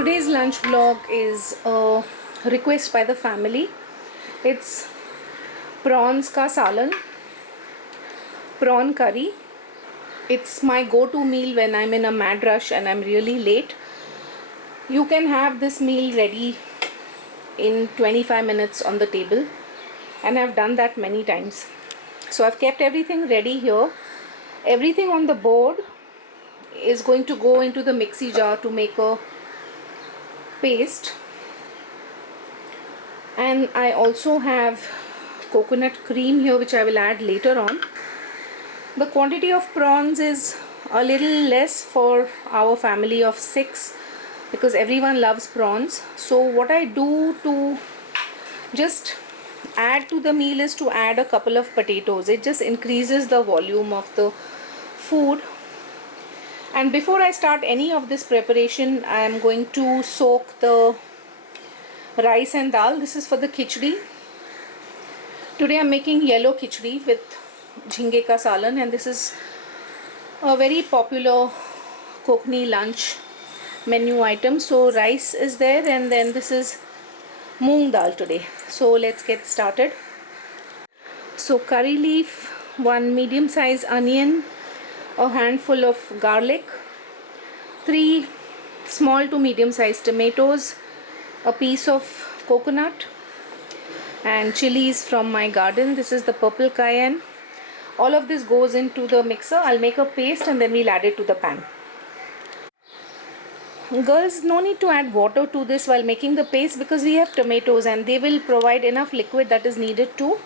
Today's lunch vlog is a request by the family. It's prawns ka salan, prawn curry. It's my go-to meal when I'm in a mad rush and I'm really late. You can have this meal ready in 25 minutes on the table, and I've done that many times. So I've kept everything ready here. Everything on the board is going to go into the mixie jar to make a paste. And I also have coconut cream here, which I will add later on. The quantity of prawns is a little less for our family of 6 because everyone loves prawns. So what I do to just add to the meal is to add a couple of potatoes. It just increases the volume of the food. And before I start any of this preparation, I am going to soak the rice and dal. This is for the khichdi. Today I'm making yellow khichdi with jhinge ka salan, and this is a very popular Konkani lunch menu item. So rice is there, and then this is moong dal today. So let's get started. So curry leaf, 1 medium sized onion, a handful of garlic, 3 small to medium sized tomatoes, a piece of coconut, and chilies from my garden. This is the purple cayenne. All of this goes into the mixer. I'll make a paste and then we'll add it to the pan. Girls, no need to add water to this while making the paste because we have tomatoes and they will provide enough liquid that is needed to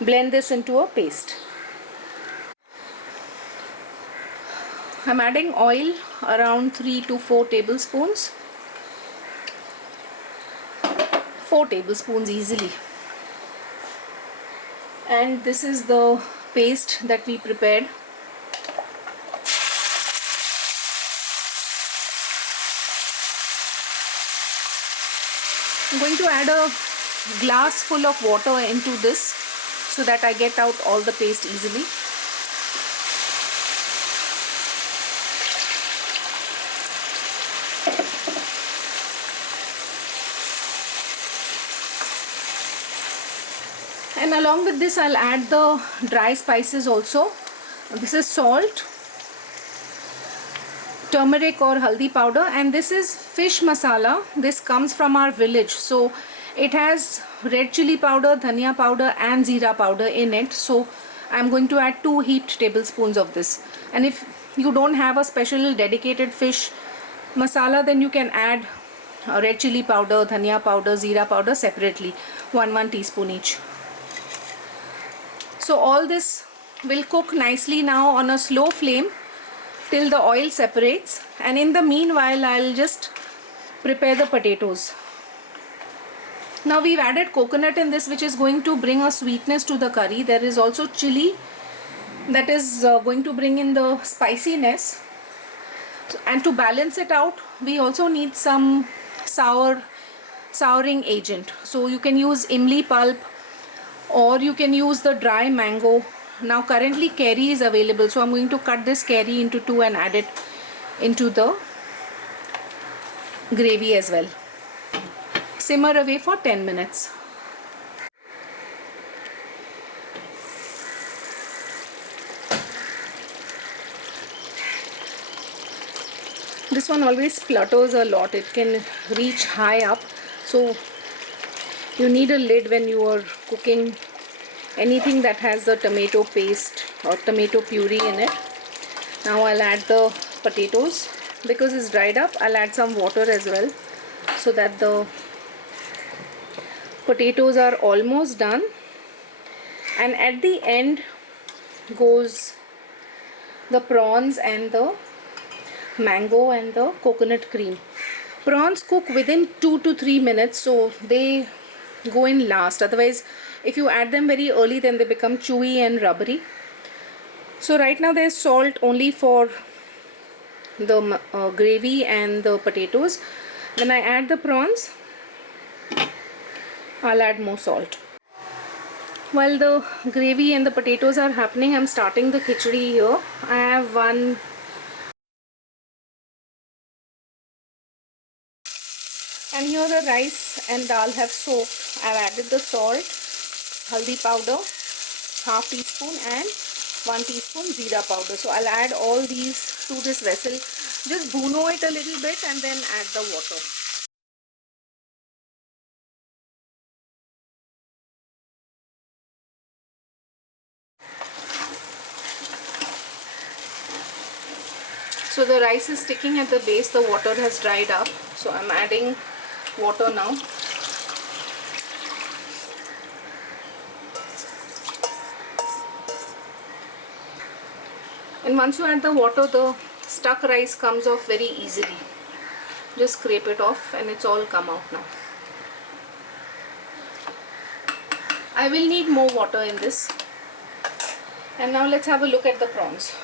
blend this into a paste. I'm adding oil around 3 to 4 tablespoons. 4 tablespoons easily. And this is the paste that we prepared. I'm going to add a glass full of water into this so that I get out all the paste easily. And along with this I'll add the dry spices also. This is salt, turmeric or haldi powder, and this is fish masala. This comes from our village, so it has red chili powder, dhania powder and jeera powder in it. So I'm going to add 2 heaped tablespoons of this. And if you don't have a special dedicated fish masala, then you can add red chili powder, dhania powder, jeera powder separately, 1 teaspoon each. So all this will cook nicely now on a slow flame till the oil separates, and in the meanwhile I'll just prepare the potatoes. Now we've added coconut in this, which is going to bring a sweetness to the curry. There is also chili that is going to bring in the spiciness, and to balance it out we also need some souring agent. So you can use imli pulp or you can use the dry mango. Now currently curry is available, so I'm going to cut this curry into 2 and add it into the gravy as well. Simmer away for 10 minutes. This one always splutters a lot. It can reach high up, so you need a lid when you are cooking anything that has the tomato paste or tomato puree in it. Now I'll add the potatoes. Because it's dried up, I'll add some water as well so that the potatoes are almost done. And at the end goes the prawns and the mango and the coconut cream. Prawns cook within 2 to 3 minutes, so they go in last. Otherwise, if you add them very early, then they become chewy and rubbery. So right now there's salt only for the gravy and the potatoes. When I add the prawns, I'll add more salt. While the gravy and the potatoes are happening, I'm starting the khichdi here. I have 1 here the rice and dal have soaked. I've added the salt, haldi powder, half teaspoon, and 1 teaspoon jeera powder. So I'll add all these to this vessel. Just bhuno it a little bit and then add the water. So the rice is sticking at the base, the water has dried up. So I'm adding water now. And once you add the water, the stuck rice comes off very easily. Just scrape it off and it's all come out now. I will need more water in this. And now let's have a look at the prawns.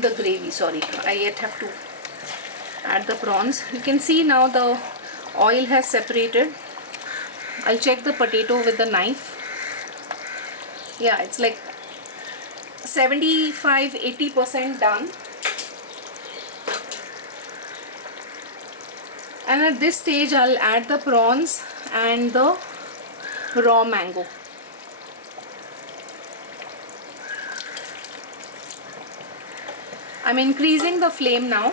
The gravy, sorry, I yet have to add the prawns. You can see now the oil has separated. I'll check the potato with the knife. Yeah, it's like 75-80% done. And at this stage I'll add the prawns and the raw mango. I'm increasing the flame now.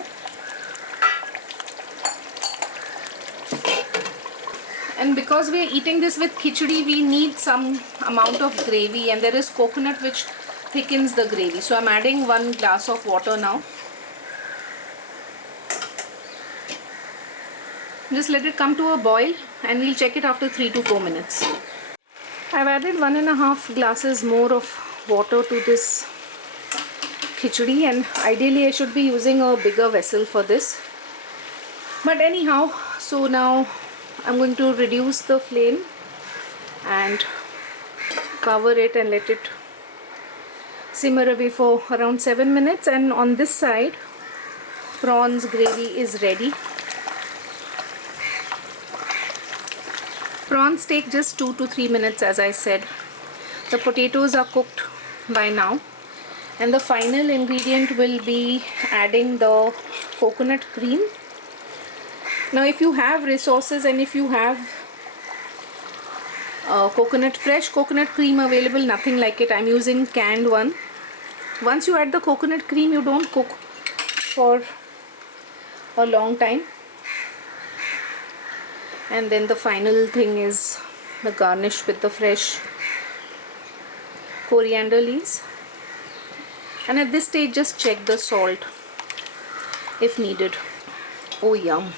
And because we are eating this with khichdi, we need some amount of gravy, and there is coconut which thickens the gravy. So I'm adding 1 glass of water now. Just let it come to a boil and we'll check it after 3 to 4 minutes. I've added 1.5 glasses more of water to this khichdi, and ideally I should be using a bigger vessel for this. But anyhow, so now I'm going to reduce the flame and cover it and let it simmer away for around 7 minutes. And on this side, prawns gravy is ready. Prawns take just 2 to 3 minutes, as I said. The potatoes are cooked by now. And the final ingredient will be adding the coconut cream. Now if you have resources and if you have fresh coconut cream available, nothing like it, I'm using canned one. Once you add the coconut cream, you don't cook for a long time. And then the final thing is the garnish with the fresh coriander leaves. And at this stage, just check the salt if needed. Oh, yum.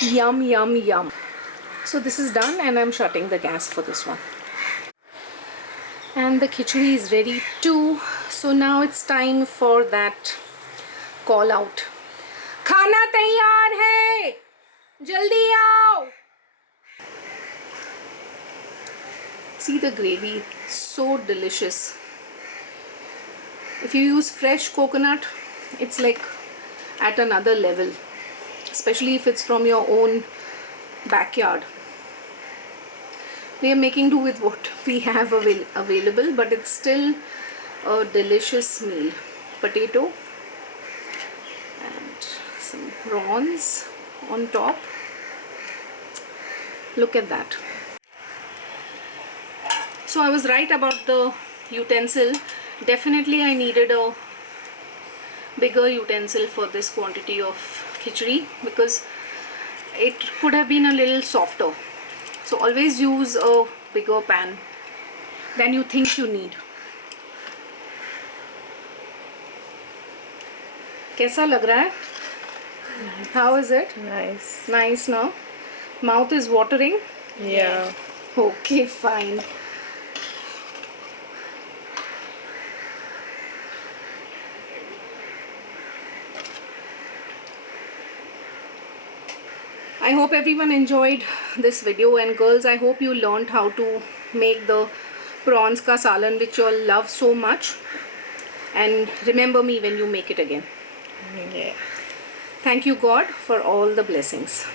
Yum, yum, yum. So this is done and I'm shutting the gas for this one. And the khichdi is ready too. So now it's time for that call out. Khana taiyar hai! Jaldi aao! See the gravy, so delicious. If you use fresh coconut, it's like at another level, especially if it's from your own backyard. We are making do with what we have available, but it's still a delicious meal. Potato and some prawns on top. Look at that. So I was right about the utensil. Definitely I needed a bigger utensil for this quantity of khichdi because it could have been a little softer. So always use a bigger pan than you think you need. Kaisa lag raha hai? How is it? Nice. Nice, no? Mouth is watering? Yeah. Okay, fine. I hope everyone enjoyed this video, and girls, I hope you learned how to make the prawns ka salan which you all love so much, and remember me when you make it again. Yeah. Thank you God for all the blessings.